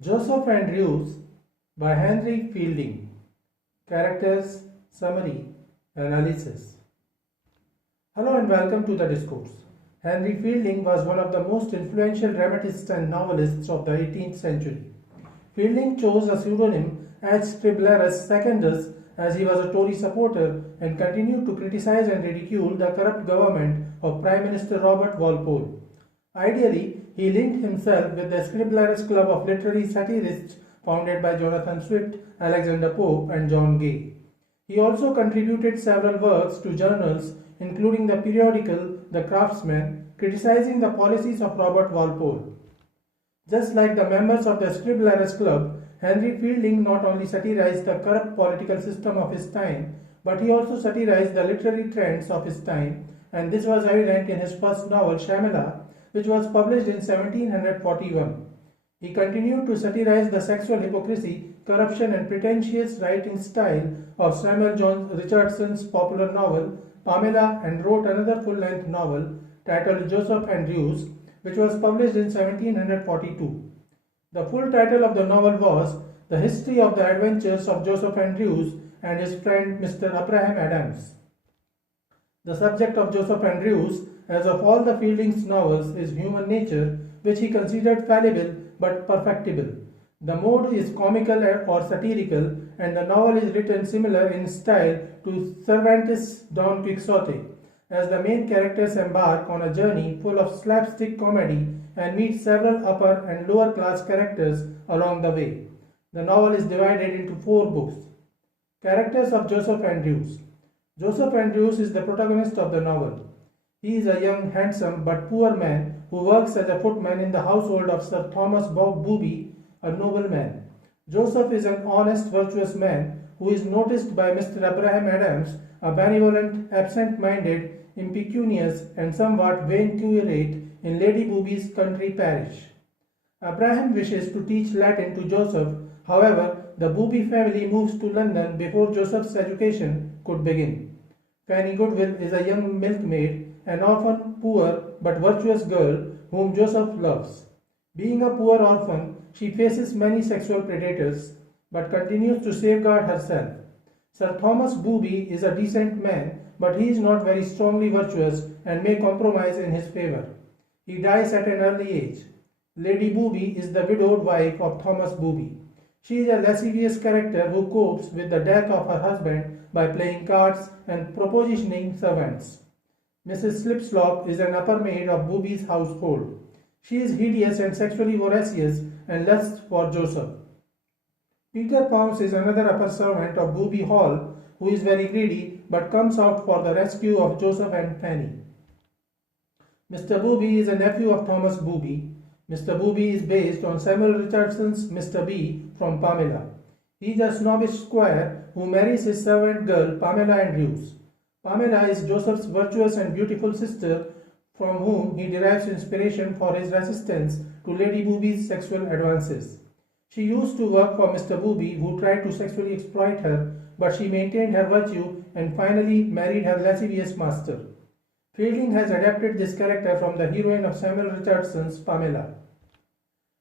Joseph Andrews by Henry Fielding. Characters, Summary, Analysis. Hello and welcome to the discourse. Henry Fielding was one of the most influential dramatists and novelists of the 18th century. Fielding chose a pseudonym as Scriblerus Secundus as he was a Tory supporter and continued to criticize and ridicule the corrupt government of Prime Minister Robert Walpole. Ideally, he linked himself with the Scriblerus Club of literary satirists founded by Jonathan Swift, Alexander Pope, and John Gay. He also contributed several works to journals, including the periodical The Craftsman, criticizing the policies of Robert Walpole. Just like the members of the Scriblerus Club, Henry Fielding not only satirized the corrupt political system of his time, but he also satirized the literary trends of his time, and this was evident in his first novel, Shamela, which was published in 1741. He continued to satirize the sexual hypocrisy, corruption, and pretentious writing style of Samuel Richardson's popular novel, Pamela, and wrote another full-length novel titled Joseph Andrews, which was published in 1742. The full title of the novel was The History of the Adventures of Joseph Andrews and his friend Mr. Abraham Adams. The subject of Joseph Andrews, as of all the Fielding's novels, is human nature, which he considered fallible but perfectible. The mode is comical or satirical, and the novel is written similar in style to Cervantes' Don Quixote, as the main characters embark on a journey full of slapstick comedy and meet several upper and lower class characters along the way. The novel is divided into 4 books. Characters of Joseph Andrews. Joseph Andrews is the protagonist of the novel. He is a young, handsome but poor man who works as a footman in the household of Sir Thomas Booby, a nobleman. Joseph is an honest, virtuous man who is noticed by Mr. Abraham Adams, a benevolent, absent-minded, impecunious, and somewhat vain curate in Lady Booby's country parish. Abraham wishes to teach Latin to Joseph. However, the Booby family moves to London before Joseph's education could begin. Fanny Goodwill is a young milkmaid, an orphan, poor but virtuous girl whom Joseph loves. Being a poor orphan, she faces many sexual predators but continues to safeguard herself. Sir Thomas Booby is a decent man, but he is not very strongly virtuous and may compromise in his favor. He dies at an early age. Lady Booby is the widowed wife of Thomas Booby. She is a lascivious character who copes with the death of her husband by playing cards and propositioning servants. Mrs. Slipslop is an upper maid of Booby's household. She is hideous and sexually voracious and lusts for Joseph. Peter Pounce is another upper servant of Booby Hall who is very greedy but comes out for the rescue of Joseph and Fanny. Mr. Booby is a nephew of Thomas Booby. Mr. Booby is based on Samuel Richardson's Mr. B from Pamela. He is a snobbish squire who marries his servant girl Pamela Andrews. Pamela is Joseph's virtuous and beautiful sister from whom he derives inspiration for his resistance to Lady Booby's sexual advances. She used to work for Mr. Booby, who tried to sexually exploit her, but she maintained her virtue and finally married her lascivious master. Fielding has adapted this character from the heroine of Samuel Richardson's Pamela.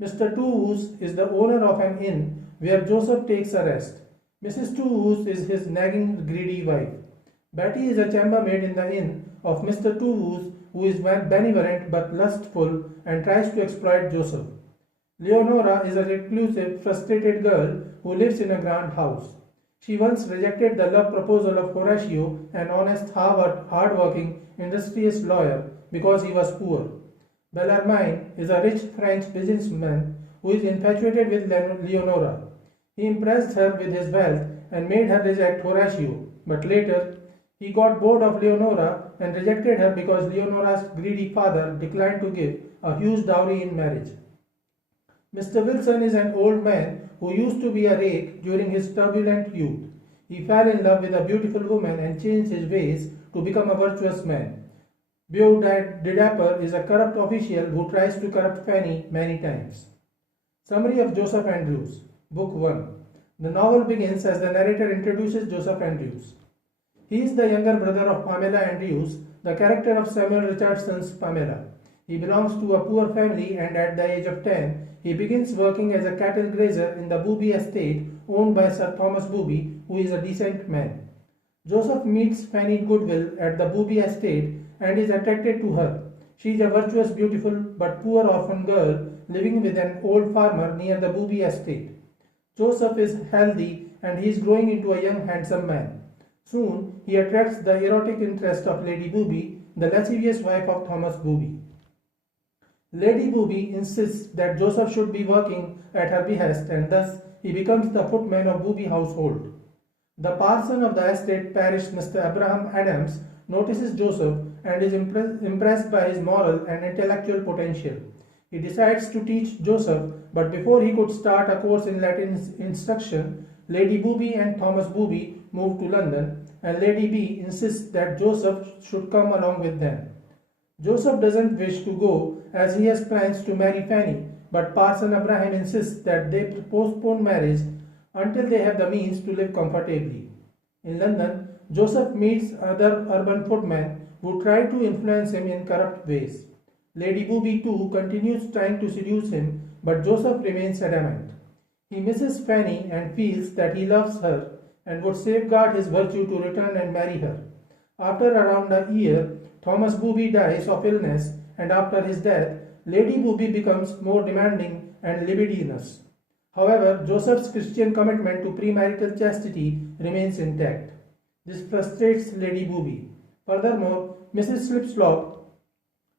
Mr. Two-Woos is the owner of an inn where Joseph takes a rest. Mrs. Two-Woos is his nagging, greedy wife. Betty is a chambermaid in the inn of Mr. Two-Woos, who is benevolent but lustful and tries to exploit Joseph. Leonora is a reclusive, frustrated girl who lives in a grand house. She once rejected the love proposal of Horatio, an honest, hard-working, industrious lawyer, because he was poor. Bellarmine is a rich French businessman who is infatuated with Leonora. He impressed her with his wealth and made her reject Horatio, but later he got bored of Leonora and rejected her because Leonora's greedy father declined to give a huge dowry in marriage. Mr. Wilson is an old man who used to be a rake during his turbulent youth. He fell in love with a beautiful woman and changed his ways to become a virtuous man. Beau de Dapper is a corrupt official who tries to corrupt Fanny many times. Summary of Joseph Andrews, Book 1. The novel begins as the narrator introduces Joseph Andrews. He is the younger brother of Pamela Andrews, the character of Samuel Richardson's Pamela. He belongs to a poor family and at the age of 10, he begins working as a cattle grazer in the Booby estate owned by Sir Thomas Booby, who is a decent man. Joseph meets Fanny Goodwill at the Booby estate and is attracted to her. She is a virtuous, beautiful but poor orphan girl living with an old farmer near the Booby estate. Joseph is healthy and he is growing into a young handsome man. Soon he attracts the erotic interest of Lady Booby, the lascivious wife of Thomas Booby. Lady Booby insists that Joseph should be working at her behest and thus he becomes the footman of Booby household. The parson of the estate parish, Mr. Abraham Adams, notices Joseph and is impressed by his moral and intellectual potential. He decides to teach Joseph, but before he could start a course in Latin instruction, Lady Booby and Thomas Booby move to London, and Lady B insists that Joseph should come along with them. Joseph doesn't wish to go as he has plans to marry Fanny, but Parson Abraham insists that they postpone marriage until they have the means to live comfortably. In London, Joseph meets other urban footmen who try to influence him in corrupt ways. Lady Booby too continues trying to seduce him, but Joseph remains adamant. He misses Fanny and feels that he loves her and would safeguard his virtue to return and marry her. After around a year, Thomas Booby dies of illness, and after his death, Lady Booby becomes more demanding and libidinous. However, Joseph's Christian commitment to premarital chastity remains intact. This frustrates Lady Booby. Furthermore, Mrs. Slipslop,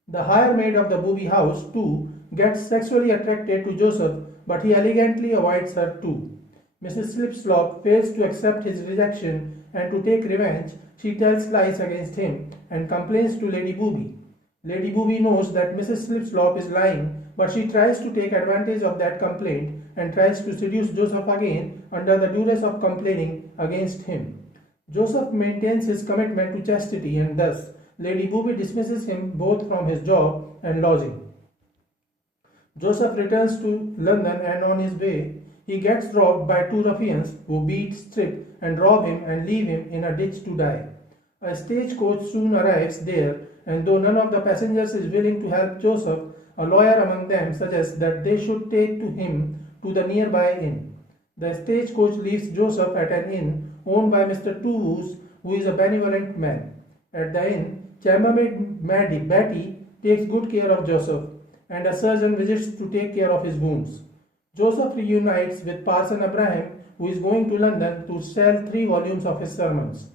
the hire maid of the Booby house, too, gets sexually attracted to Joseph, but he elegantly avoids her too. Mrs. Slipslop fails to accept his rejection, and to take revenge, she tells lies against him and complains to Lady Booby. Lady Booby knows that Mrs. Slipslop is lying, but she tries to take advantage of that complaint and tries to seduce Joseph again under the duress of complaining against him. Joseph maintains his commitment to chastity, and thus Lady Booby dismisses him both from his job and lodging. Joseph returns to London, and on his way, he gets robbed by two ruffians who beat, strip, and rob him and leave him in a ditch to die. A stagecoach soon arrives there, and though none of the passengers is willing to help Joseph, a lawyer among them suggests that they should take him to the nearby inn. The stagecoach leaves Joseph at an inn owned by Mr. Two-Woos, who is a benevolent man. At the inn, chambermaid Betty takes good care of Joseph, and a surgeon visits to take care of his wounds. Joseph reunites with Parson Abraham, who is going to London to sell 3 volumes of his sermons.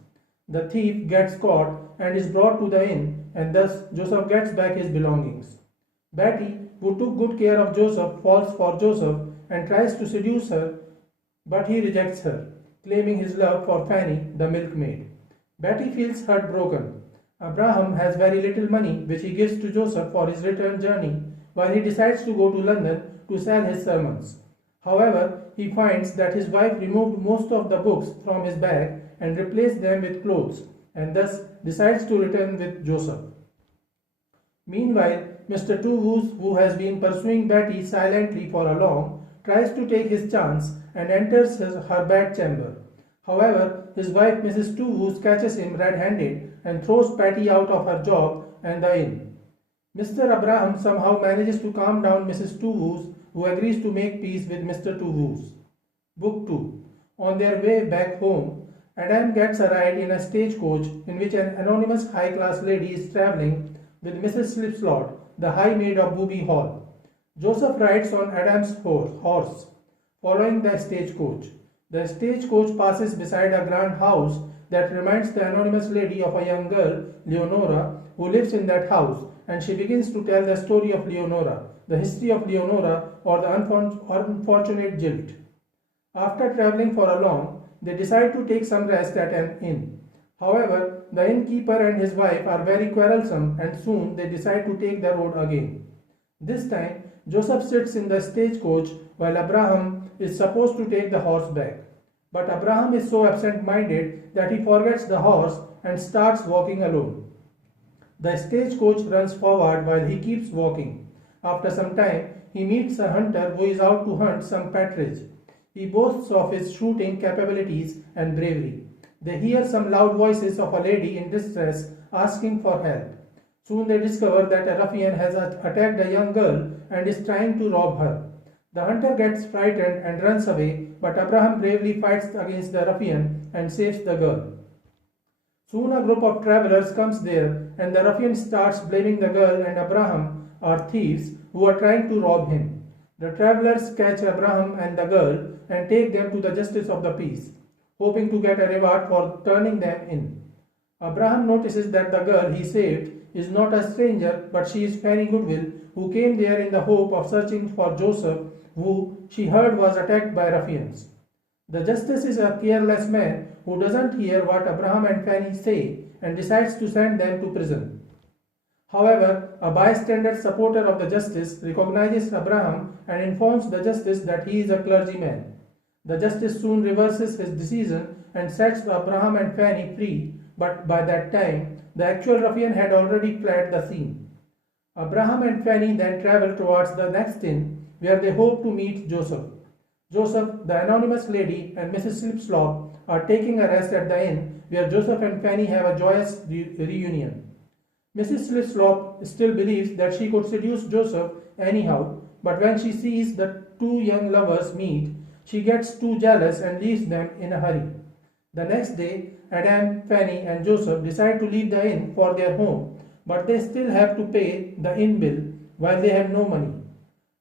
The thief gets caught and is brought to the inn, and thus Joseph gets back his belongings. Betty, who took good care of Joseph, falls for Joseph and tries to seduce her, but he rejects her, claiming his love for Fanny, the milkmaid. Betty feels heartbroken. Abraham has very little money, which he gives to Joseph for his return journey, while he decides to go to London to sell his sermons. However, he finds that his wife removed most of the books from his bag and replaced them with clothes, and thus decides to return with Joseph. Meanwhile, Mr. Two-Woos, who has been pursuing Betty silently for a long, tries to take his chance and enters her bedchamber. However, his wife Mrs. Two-Woos catches him red-handed and throws Betty out of her job and the inn. Mr. Abraham somehow manages to calm down Mrs. Two-Woos, who agrees to make peace with Mr. Two-Woos. Book 2. On their way back home, Adam gets a ride in a stagecoach in which an anonymous high-class lady is travelling with Mrs. Slipslot, the high maid of Booby Hall. Joseph rides on Adam's horse, following the stagecoach. The stagecoach passes beside a grand house that reminds the anonymous lady of a young girl, Leonora, who lives in that house, and she begins to tell the story of Leonora, the history of Leonora, or the unfortunate jilt. After travelling for a long, they decide to take some rest at an inn. However, the innkeeper and his wife are very quarrelsome, and soon they decide to take the road again. This time, Joseph sits in the stagecoach while Abraham is supposed to take the horse back. But Abraham is so absent-minded that he forgets the horse and starts walking alone. The stagecoach runs forward while he keeps walking. After some time, he meets a hunter who is out to hunt some partridge. He boasts of his shooting capabilities and bravery. They hear some loud voices of a lady in distress asking for help. Soon they discover that a ruffian has attacked a young girl and is trying to rob her. The hunter gets frightened and runs away, but Abraham bravely fights against the ruffian and saves the girl. Soon a group of travelers comes there, and the ruffian starts blaming the girl and Abraham are thieves who are trying to rob him. The travelers catch Abraham and the girl and take them to the justice of the peace, hoping to get a reward for turning them in. Abraham notices that the girl he saved is not a stranger, but she is Fanny Goodwill, who came there in the hope of searching for Joseph, who she heard was attacked by ruffians. The justice is a careless man who doesn't hear what Abraham and Fanny say and decides to send them to prison. However, a bystander supporter of the justice recognizes Abraham and informs the justice that he is a clergyman. The justice soon reverses his decision and sets Abraham and Fanny free, but by that time, the actual ruffian had already fled the scene. Abraham and Fanny then travel towards the next inn, where they hope to meet Joseph. Joseph, the anonymous lady, and Mrs. Slipslop are taking a rest at the inn, where Joseph and Fanny have a joyous reunion. Mrs. Slipslop still believes that she could seduce Joseph anyhow, but when she sees the two young lovers meet, she gets too jealous and leaves them in a hurry. The next day, Adam, Fanny, and Joseph decide to leave the inn for their home, but they still have to pay the inn bill while they have no money.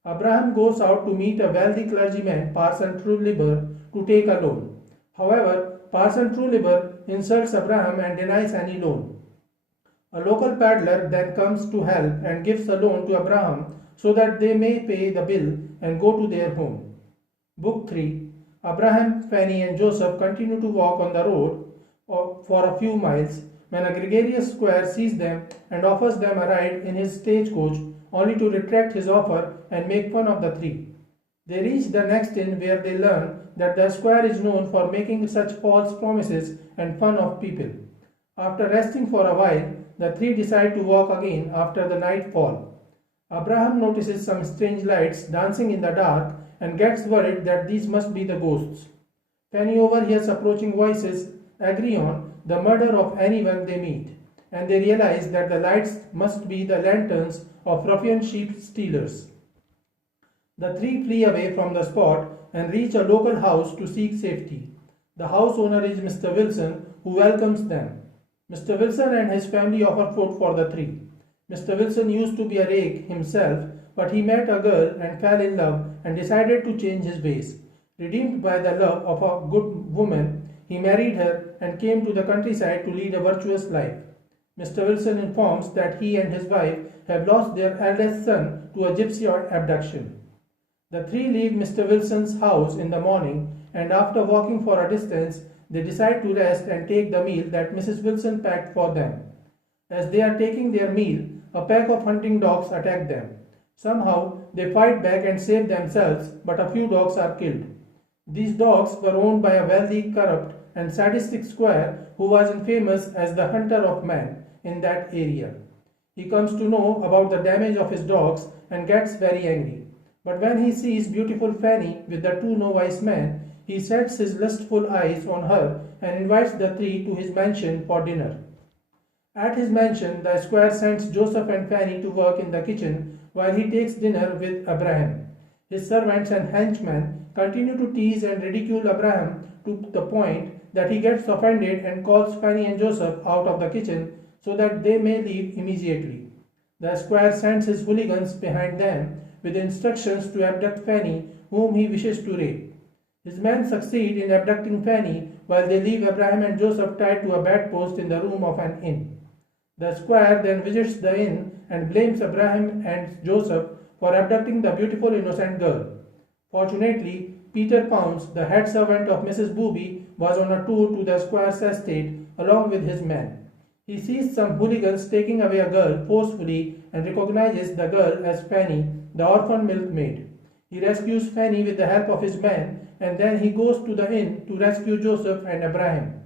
Abraham goes out to meet a wealthy clergyman, Parson Truelibber, to take a loan. However, Parson Truelibber insults Abraham and denies any loan. A local peddler then comes to help and gives a loan to Abraham so that they may pay the bill and go to their home. Book 3. Abraham, Fanny, and Joseph continue to walk on the road for a few miles when a gregarious squire sees them and offers them a ride in his stagecoach, only to retract his offer and make fun of the three. They reach the next inn, where they learn that the squire is known for making such false promises and fun of people. After resting for a while, the three decide to walk again after the nightfall. Abraham notices some strange lights dancing in the dark and gets worried that these must be the ghosts. Fanny overhears approaching voices agree on the murder of anyone they meet, and they realize that the lights must be the lanterns of ruffian sheep stealers. The three flee away from the spot and reach a local house to seek safety. The house owner is Mr. Wilson, who welcomes them. Mr. Wilson and his family offer food for the three. Mr. Wilson used to be a rake himself, but he met a girl and fell in love and decided to change his ways. Redeemed by the love of a good woman, he married her and came to the countryside to lead a virtuous life. Mr. Wilson informs that he and his wife have lost their eldest son to a gypsy abduction. The three leave Mr. Wilson's house in the morning, and after walking for a distance, they decide to rest and take the meal that Mrs. Wilson packed for them. As they are taking their meal, a pack of hunting dogs attack them. Somehow, they fight back and save themselves, but a few dogs are killed. These dogs were owned by a wealthy, corrupt, and sadistic squire who was famous as the hunter of men in that area. He comes to know about the damage of his dogs and gets very angry. But when he sees beautiful Fanny with the two novice men, he sets his lustful eyes on her and invites the three to his mansion for dinner. At his mansion, the squire sends Joseph and Fanny to work in the kitchen while he takes dinner with Abraham. His servants and henchmen continue to tease and ridicule Abraham to the point that he gets offended and calls Fanny and Joseph out of the kitchen so that they may leave immediately. The squire sends his hooligans behind them with instructions to abduct Fanny, whom he wishes to rape. His men succeed in abducting Fanny while they leave Abraham and Joseph tied to a bedpost in the room of an inn. The squire then visits the inn and blames Abraham and Joseph for abducting the beautiful innocent girl. Fortunately, Peter Pounce, the head servant of Mrs. Booby, was on a tour to the squire's estate along with his men. He sees some hooligans taking away a girl forcefully and recognizes the girl as Fanny, the orphan milkmaid. He rescues Fanny with the help of his men, and then he goes to the inn to rescue Joseph and Abraham.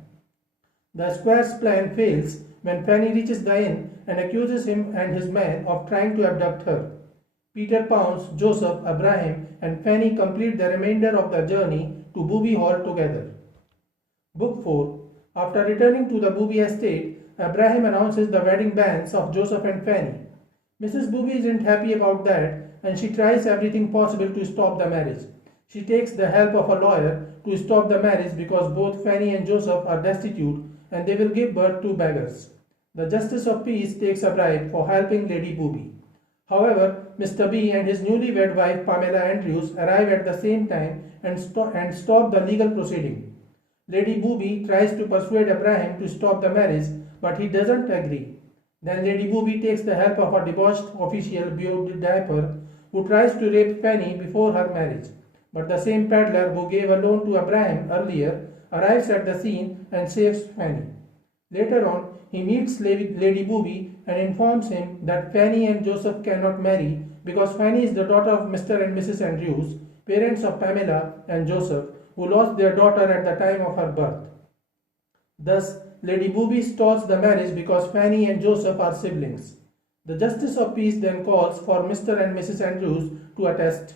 The squire's plan fails when Fanny reaches the inn and accuses him and his men of trying to abduct her. Peter Pounce, Joseph, Abraham, and Fanny complete the remainder of the journey to Booby Hall together. Book 4. After returning to the Booby estate, Abraham announces the wedding banns of Joseph and Fanny. Mrs. Booby isn't happy about that and she tries everything possible to stop the marriage. She takes the help of a lawyer to stop the marriage because both Fanny and Joseph are destitute and they will give birth to beggars. The Justice of Peace takes a bribe for helping Lady Booby. However, Mr. B and his newlywed wife Pamela Andrews arrive at the same time and stop the legal proceeding. Lady Booby tries to persuade Abraham to stop the marriage, but he doesn't agree. Then Lady Booby takes the help of a debauched official Beau Diaper who tries to rape Fanny before her marriage. But the same peddler who gave a loan to Abraham earlier arrives at the scene and saves Fanny. Later on, he meets Lady Booby and informs him that Fanny and Joseph cannot marry because Fanny is the daughter of Mr. and Mrs. Andrews, parents of Pamela and Joseph, who lost their daughter at the time of her birth. Thus, Lady Booby stalls the marriage because Fanny and Joseph are siblings. The Justice of Peace then calls for Mr. and Mrs. Andrews to attest.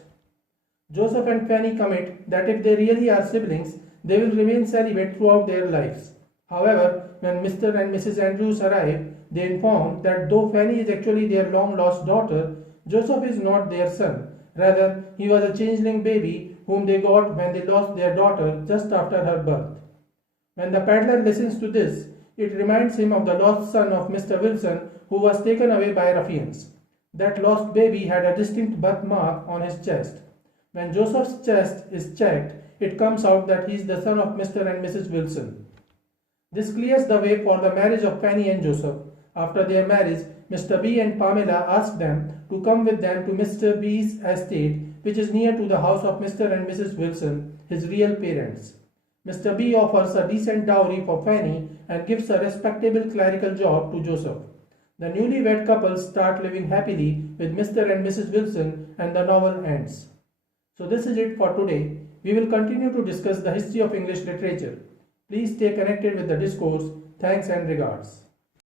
Joseph and Fanny commit that if they really are siblings, they will remain celibate throughout their lives. However, when Mr. and Mrs. Andrews arrive, they inform that though Fanny is actually their long-lost daughter, Joseph is not their son. Rather, he was a changeling baby whom they got when they lost their daughter just after her birth. When the peddler listens to this, it reminds him of the lost son of Mr. Wilson who was taken away by ruffians. That lost baby had a distinct birthmark on his chest. When Joseph's chest is checked, it comes out that he is the son of Mr. and Mrs. Wilson. This clears the way for the marriage of Fanny and Joseph. After their marriage, Mr. B and Pamela ask them to come with them to Mr. B's estate, which is near to the house of Mr. and Mrs. Wilson, his real parents. Mr. B offers a decent dowry for Fanny and gives a respectable clerical job to Joseph. The newlywed couple start living happily with Mr. and Mrs. Wilson and the novel ends. So this is it for today. We will continue to discuss the history of English literature. Please stay connected with the discourse. Thanks and regards.